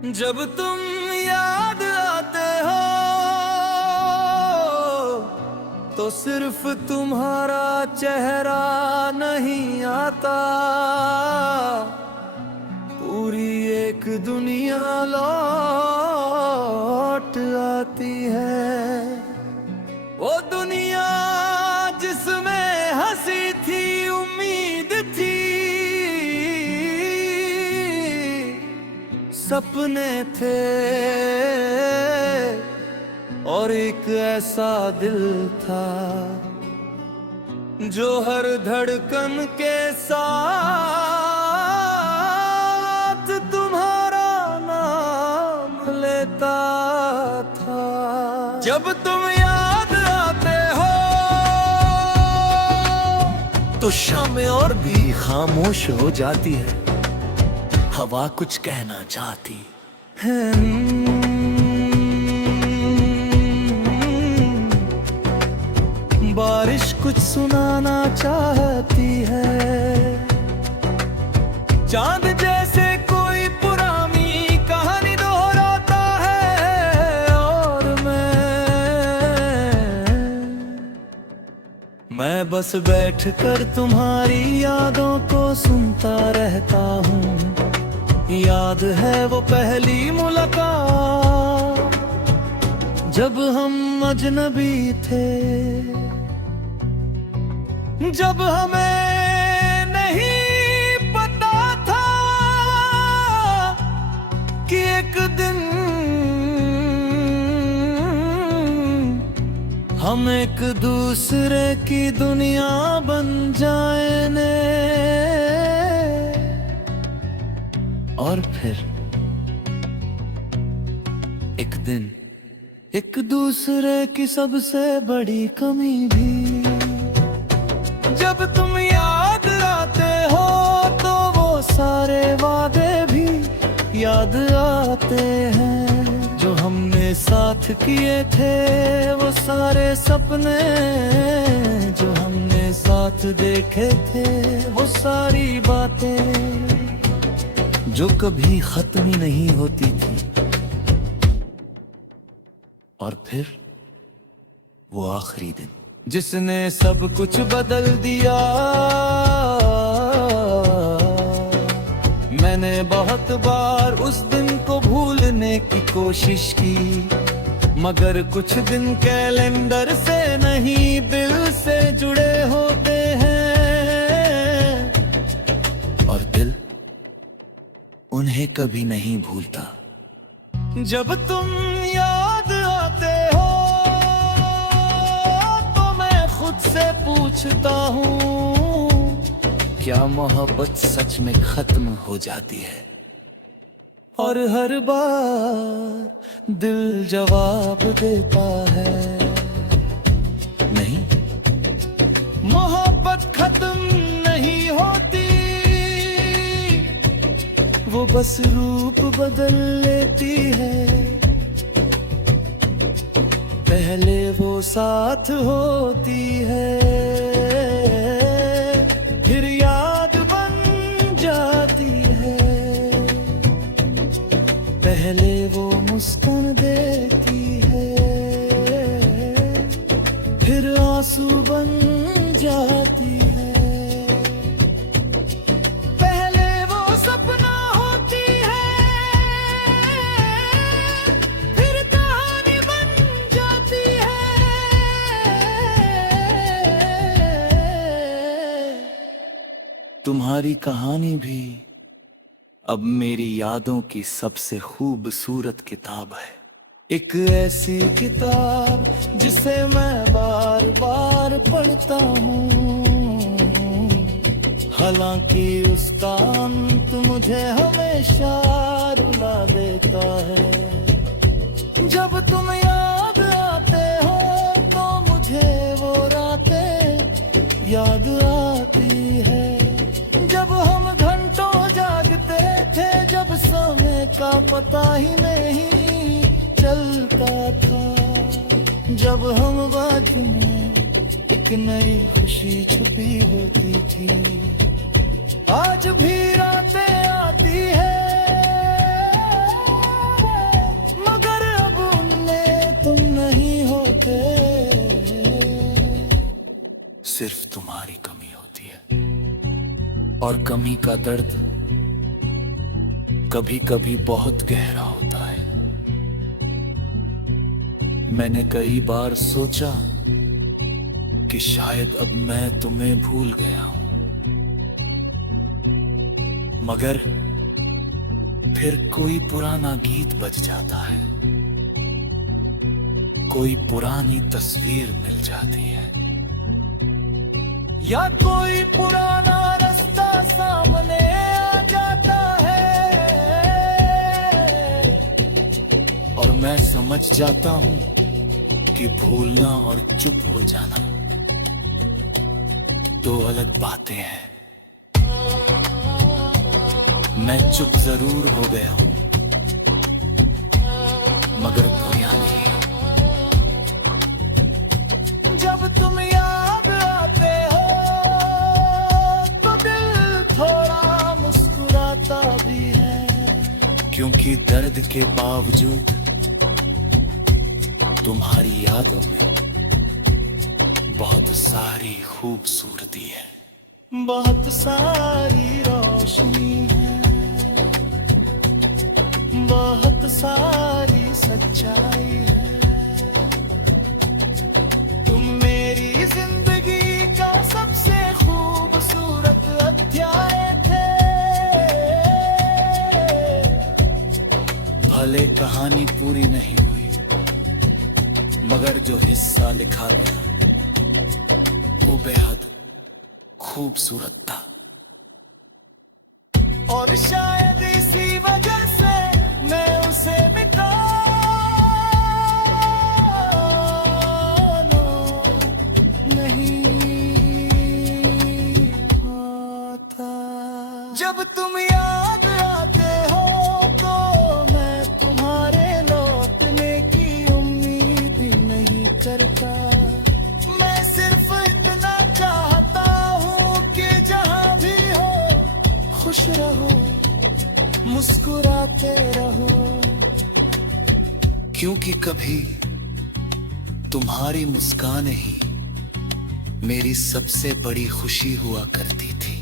जब तुम याद आते हो तो सिर्फ तुम्हारा चेहरा नहीं आता, पूरी एक दुनिया लौट आती है। वो दुनिया जिसमें हंसी थी, उम्मीद थी, सपने थे और एक ऐसा दिल था जो हर धड़कन के साथ तुम्हारा नाम लेता था। जब तुम याद आते हो तो शामें और भी खामोश हो जाती है, हवा कुछ कहना चाहती है। बारिश कुछ सुनाना चाहती है, चांद जैसे कोई पुरानी कहानी दोहराता है। और मैं बस बैठकर तुम्हारी यादों को सुनता रहता हूँ। याद है वो पहली मुलाकात जब हम अजनबी थे, जब हमें नहीं पता था कि एक दिन हम एक दूसरे की दुनिया बन जाएंगे। और फिर एक दिन एक दूसरे की सबसे बड़ी कमी भी। जब तुम याद आते हो तो वो सारे वादे भी याद आते हैं जो हमने साथ किए थे, वो सारे सपने जो हमने साथ देखे थे, वो सारी बातें जो कभी खत्म ही नहीं होती थी। और फिर वो आखिरी दिन जिसने सब कुछ बदल दिया। मैंने बहुत बार उस दिन को भूलने की कोशिश की, मगर कुछ दिन कैलेंडर से नहीं दिल से जुड़े होते हैं, और दिल उन्हें कभी नहीं भूलता। जब तुम याद आते हो तो मैं खुद से पूछता हूँ, क्या मोहब्बत सच में खत्म हो जाती है? और हर बार दिल जवाब देता है, नहीं, मोहब्बत खत्म नहीं होती, वो बस रूप बदल लेती है। पहले वो साथ होती है, फिर याद बन जाती है। पहले वो मुस्कान देती है, फिर आंसू बन जाती है। तुम्हारी कहानी भी अब मेरी यादों की सबसे खूबसूरत किताब है। एक ऐसी किताब जिसे मैं बार बार पढ़ता हूँ, हालांकि उसका अंत मुझे हमेशा रुला देता है। जब तुम याद आते हो तो मुझे वो रातें याद आती है, जब हम घंटों जागते थे, जब समय का पता ही नहीं चलता था, जब हम बाद में एक नई खुशी छुपी होती थी। आज भी रातें आती है सिर्फ तुम्हारी कमी होती है। और कमी का दर्द कभी कभी बहुत गहरा होता है। मैंने कई बार सोचा कि शायद अब मैं तुम्हें भूल गया हूं, मगर फिर कोई पुराना गीत बज जाता है, कोई पुरानी तस्वीर मिल जाती है, या कोई पुराना रास्ता सामने आ जाता है, और मैं समझ जाता हूं कि भूलना और चुप हो जाना दो अलग बातें हैं। मैं चुप जरूर हो गया हूं, मगर भूला नहीं। जब तुम याद आते हो तो दिल थोड़ा मुस्कुराता भी है, क्योंकि दर्द के बावजूद तुम्हारी यादों में बहुत सारी खूबसूरती है, बहुत सारी रोशनी है, बहुत सारी सच्चाई है। तुम मेरी जिंदगी का सबसे खूबसूरत अध्याय थे। भले कहानी पूरी नहीं हुई, मगर जो हिस्सा लिखा गया वो बेहद खूबसूरत था। और शायद इसी वजह से मैं उसे मिटा नहीं पाता। जब तुम याद आते हो तो मैं तुम्हारे लौटने की उम्मीद भी नहीं करता। मैं सिर्फ इतना चाहता हूँ कि जहाँ भी हो खुश रहो, मुस्कुराते रहो, क्योंकि कभी तुम्हारी मुस्कान ही मेरी सबसे बड़ी खुशी हुआ करती थी,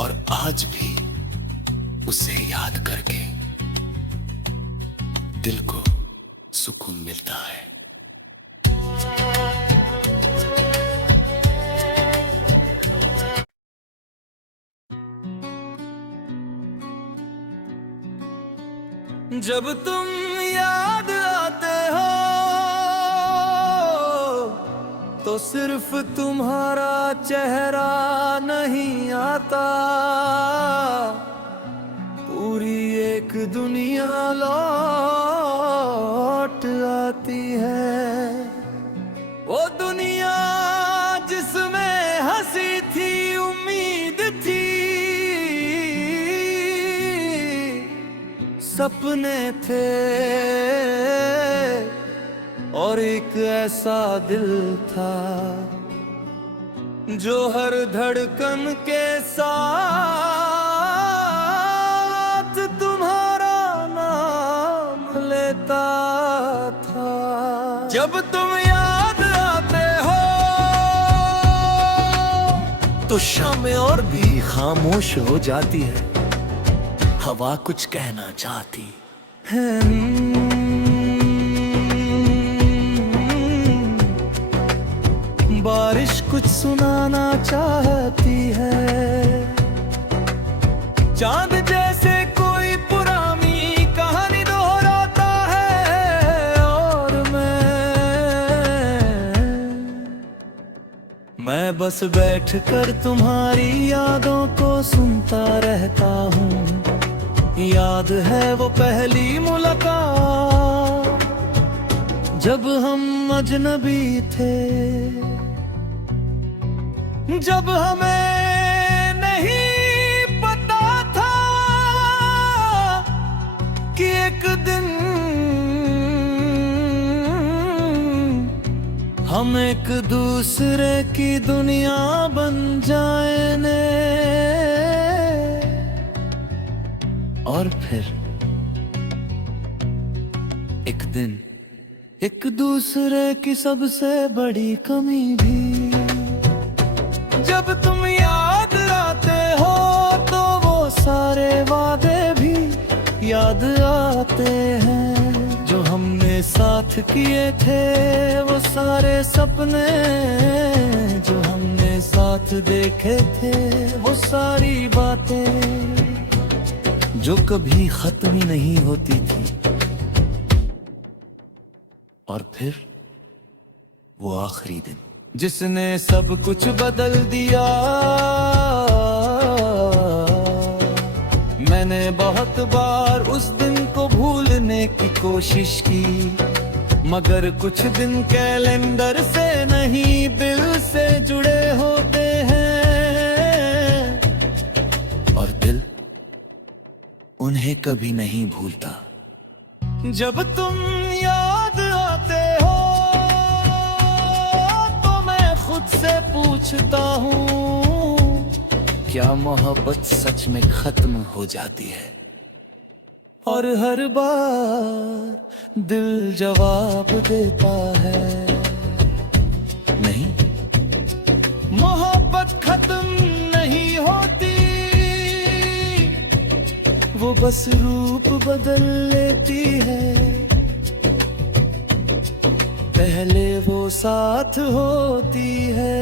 और आज भी उसे याद करके दिल को सुकून मिलता है। जब तुम याद आते हो तो सिर्फ तुम्हारा चेहरा नहीं आता, पूरी एक दुनिया लौट आती है। वो दुनिया जिसमें हंसी थी, उम्मीद थी, सपने थे, और एक ऐसा दिल था जो हर धड़कन के साथ तुम्हारा नाम लेता था। जब तुम याद आते हो तो शामें और भी खामोश हो जाती है, हवा कुछ कहना चाहती है। बारिश कुछ सुनाना चाहती है, चांद जैसे कोई पुरानी कहानी दोहराता है, और मैं बस बैठकर तुम्हारी यादों को सुनता रहता हूँ। याद है वो पहली मुलाकात जब हम अजनबी थे, जब हमें नहीं पता था कि एक दिन हम एक दूसरे की दुनिया बन जाएंगे। और फिर एक दिन एक दूसरे की सबसे बड़ी कमी भी आते हैं। जो हमने साथ किए थे वो सारे सपने, जो हमने साथ देखे थे वो सारी बातें, जो कभी खत्म ही नहीं होती थी। और फिर वो आखिरी दिन जिसने सब कुछ बदल दिया। मैंने बहुत बार उस दिन को भूलने की कोशिश की, मगर कुछ दिन कैलेंडर से नहीं दिल से जुड़े होते हैं, और दिल उन्हें कभी नहीं भूलता। जब तुम याद आते हो तो मैं खुद से पूछता हूँ, क्या मोहब्बत सच में खत्म हो जाती है? और हर बार दिल जवाब देता है, नहीं, मोहब्बत खत्म नहीं होती, वो बस रूप बदल लेती है। पहले वो साथ होती है।